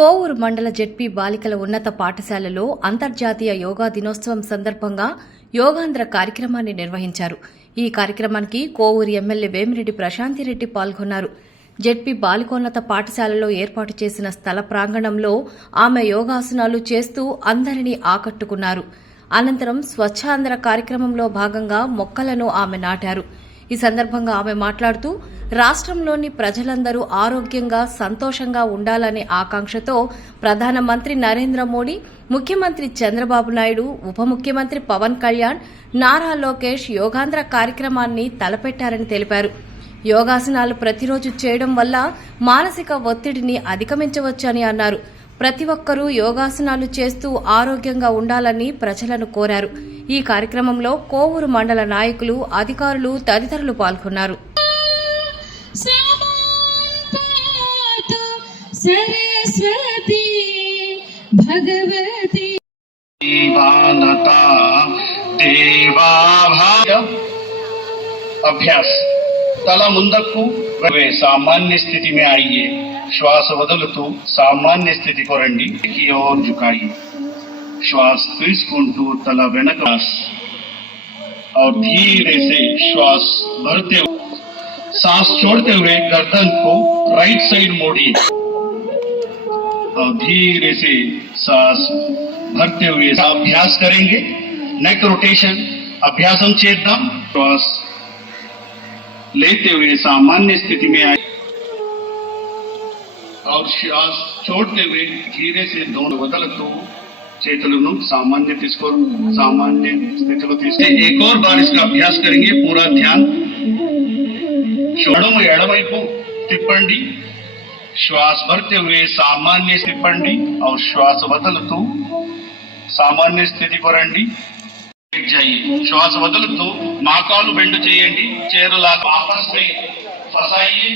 కోవూరు మండల జెడ్పీ బాలికల ఉన్నత పాఠశాలలో అంతర్జాతీయ యోగా దినోత్సవం సందర్భంగా యోగాంధ్ర కార్యక్రమాన్ని నిర్వహించారు. ఈ కార్యక్రమానికి కోవూరు ఎమ్మెల్యే వేమిరెడ్డి ప్రశాంతిరెడ్డి పాల్గొన్నారు. జెడ్పీ బాలికోన్నత పాఠశాలలో ఏర్పాటు చేసిన స్థల ప్రాంగణంలో ఆమె యోగాసనాలు చేస్తూ అందరినీ ఆకట్టుకున్నారు. అనంతరం స్వచ్ఛాంధ్ర కార్యక్రమంలో భాగంగా మొక్కలను ఆమె నాటారు. ఈ సందర్భంగా ఆమె మాట్లాడుతూ రాష్ట్రంలోని ప్రజలందరూ ఆరోగ్యంగా సంతోషంగా ఉండాలనే ఆకాంక్షతో ప్రధానమంత్రి నరేంద్ర మోడీ, ముఖ్యమంత్రి చంద్రబాబు నాయుడు, ఉప ముఖ్యమంత్రి పవన్ కళ్యాణ్, నారా లోకేష్ యోగాంధ్ర కార్యక్రమాన్ని తలపెట్టారని తెలిపారు. యోగాసనాలు ప్రతిరోజు చేయడం వల్ల మానసిక ఒత్తిడిని అధిగమించవచ్చని అన్నారు. ప్రతి ఒక్కరూ యోగాసనాలు చేస్తూ ఆరోగ్యంగా ఉండాలని ప్రజలను కోరారు. ఈ కార్యక్రమంలో కోవూరు మండల నాయకులు, అధికారులు తదితరులు పాల్గొన్నారు. अभ्यास तला मुंदक्कू सामान्य स्थिति में आइए, श्वास वदलुतू सामान्य स्थिति को रंडी की ओर झुकाइए, श्वास तीसुकुंटू तला वेनक और धीरे से श्वास भरते हुए सांस छोड़ते हुए गर्दन को राइट साइड मोड़िए और धीरे से सांस भरते हुए अभ्यास करेंगे. नेक रोटेशन अभ्यासम चेद्दाम. श्वास लेते हुए सामान्य स्थिति में आए और श्वास छोड़ते हुए धीरे से दोनों बदलतू చేతులను సామాన్య స్థితిలో తీసుకు एक और बार इसका अभ्यास करेंगे. पूरा ध्यान. ఎడమవైపు తిప్పండి, శ్వాస భरते हुए सामान्य తిప్పండి और श्वास बदलतू सामान्य स्थिति को రండి. जाइए, श्वास बदलतू మోకాలు బెండ్ చేయండి, చేతులాగా आपस में फसाइए,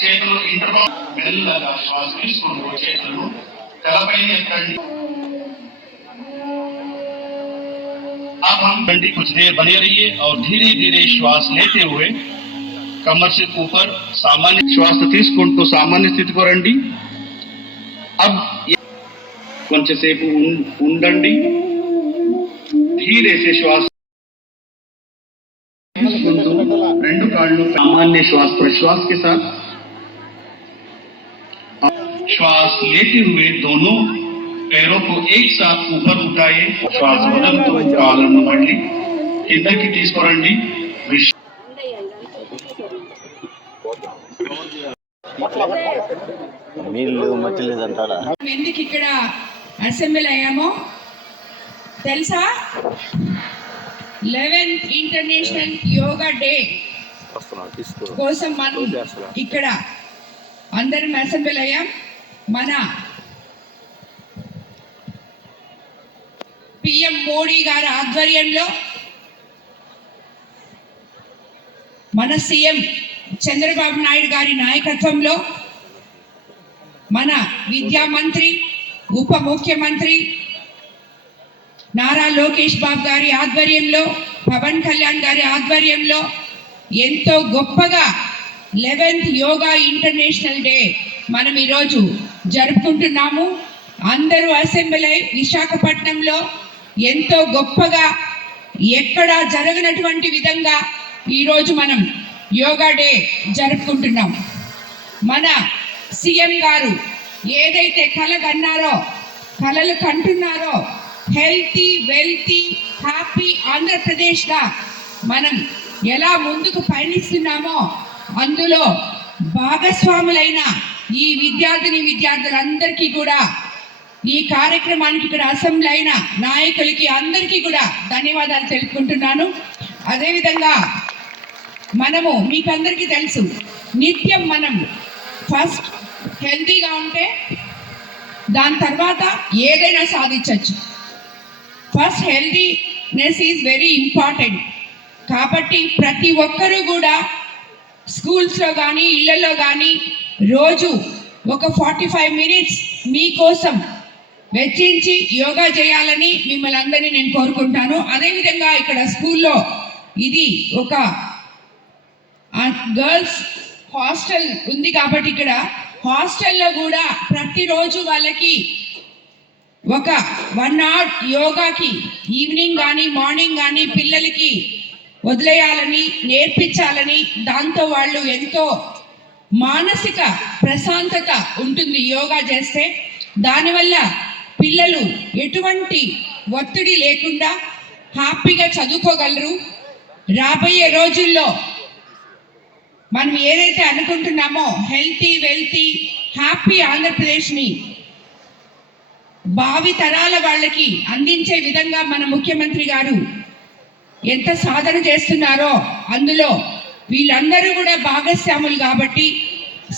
చేతులు ఇంటర్వల్ మెల్లగా శ్వాస తీసుకుంటూ చేతులు తలపైన ఎత్తండి. अब हम डंडी कुछ देर बने रहिए और धीरे धीरे श्वास लेते हुए कमर से ऊपर सामान्य श्वास తీసుకుంటూ सामान्य स्थिति को రండి. अब కొంచెంసేపు ఉండండి. धीरे से श्वास రెండు కాళ్ళు सामान्य श्वास प्रश्वास के साथ श्वास लेते हुए दोनों पैरों को एक साथ ऊपर उठाए. श्वास बदलतू కాళ్ళను మళ్ళీ కిందకి తీసుకురండి. ఎందుకు ఇక్కడ అసెంబ్లీ అయ్యామో తెలుసా? 11th ఇంటర్నేషనల్ యోగా డే కోసం మనం ఇక్కడ అందరం అసెంబ్లీ అయ్యాం. మన పిఎం మోడీ గారి ఆధ్వర్యంలో, మన సీఎం చంద్రబాబు నాయుడు గారి నాయకత్వంలో, మన విద్యా మంత్రి, ఉప ముఖ్యమంత్రి నారా లోకేష్ బాబు గారి ఆధ్వర్యంలో, పవన్ కళ్యాణ్ గారి ఆధ్వర్యంలో ఎంతో గొప్పగా 11th యోగా ఇంటర్నేషనల్ డే మనం ఈరోజు జరుపుకుంటున్నాము. అందరూ అసెంబ్లీ విశాఖపట్నంలో ఎంతో గొప్పగా ఎక్కడా జరగనటువంటి విధంగా ఈరోజు మనం యోగా డే జరుపుకుంటున్నాం. మన సీఎం గారు ఏదైతే కలలు కంటున్నారో హెల్తీ, వెల్తీ, హ్యాపీ ఆంధ్రప్రదేశ్గా మనం ఎలా ముందుకు పయనిస్తున్నామో అందులో భాగస్వాములైన ఈ విద్యార్థులందరికీ కూడా, ఈ కార్యక్రమానికి ఇక్కడ అసెంబ్లీ అయిన నాయకులకి అందరికీ కూడా ధన్యవాదాలు తెలుపుకుంటున్నాను. అదేవిధంగా మనము మీకందరికీ తెలుసు, నిత్యం మనం ఫస్ట్ హెల్తీగా ఉంటే దాని తర్వాత ఏదైనా సాధించవచ్చు. First healthiness is very important. కాబట్టి ప్రతి ఒక్కరూ కూడా స్కూల్స్లో కానీ ఇళ్లలో కానీ రోజు ఒక 45 minutes మీకోసం వెచ్చించి యోగా చేయాలని మిమ్మల్ని అందరినీ నేను కోరుకుంటాను. అదేవిధంగా ఇక్కడ స్కూల్లో ఇది ఒక గర్ల్స్ హాస్టల్ ఉంది కాబట్టి ఇక్కడ హాస్టల్లో కూడా ప్రతిరోజు వాళ్ళకి ఒక 1 అవర్ యోగాకి ఈవినింగ్ కానీ మార్నింగ్ కానీ పిల్లలకి వదిలేయాలని నేర్పించాలని, దాంతో వాళ్ళు ఎంతో మానసిక ప్రశాంతత ఉంటుంది యోగా చేస్తే. దానివల్ల పిల్లలు ఎటువంటి ఒత్తిడి లేకుండా హ్యాపీగా చదువుకోగలరు. రాబోయే రోజుల్లో మనం ఏదైతే అనుకుంటున్నామో హెల్తీ వెల్తీ హ్యాపీ ఆంధ్రప్రదేశ్ని భావి తరాల వాళ్ళకి అందించే విధంగా మన ముఖ్యమంత్రి గారు ఎంత సాధన చేస్తున్నారో అందులో వీళ్ళందరూ కూడా భాగస్వాములు. కాబట్టి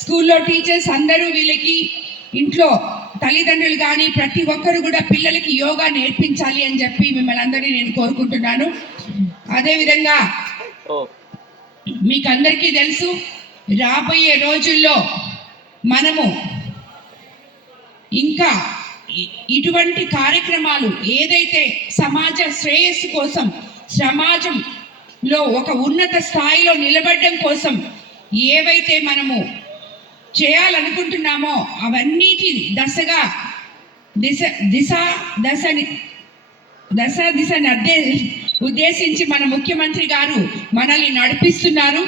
స్కూల్లో టీచర్స్ అందరూ వీళ్ళకి, ఇంట్లో తల్లిదండ్రులు కానీ ప్రతి ఒక్కరు కూడా పిల్లలకి యోగా నేర్పించాలి అని చెప్పి మిమ్మల్ని అందరినీ నేను కోరుకుంటున్నాను. అదేవిధంగా మీకు అందరికీ తెలుసు, రాబోయే రోజుల్లో మనము ఇంకా ఇటువంటి కార్యక్రమాలు ఏదైతే సమాజ శ్రేయస్సు కోసం, సమాజంలో ఒక ఉన్నత స్థాయిలో నిలబడడం కోసం ఏవైతే మనము చేయాలనుకుంటున్నామో అవన్నిటి దిశని ఉద్దేశించి మన ముఖ్యమంత్రి గారు మనల్ని నడిపిస్తున్నారు.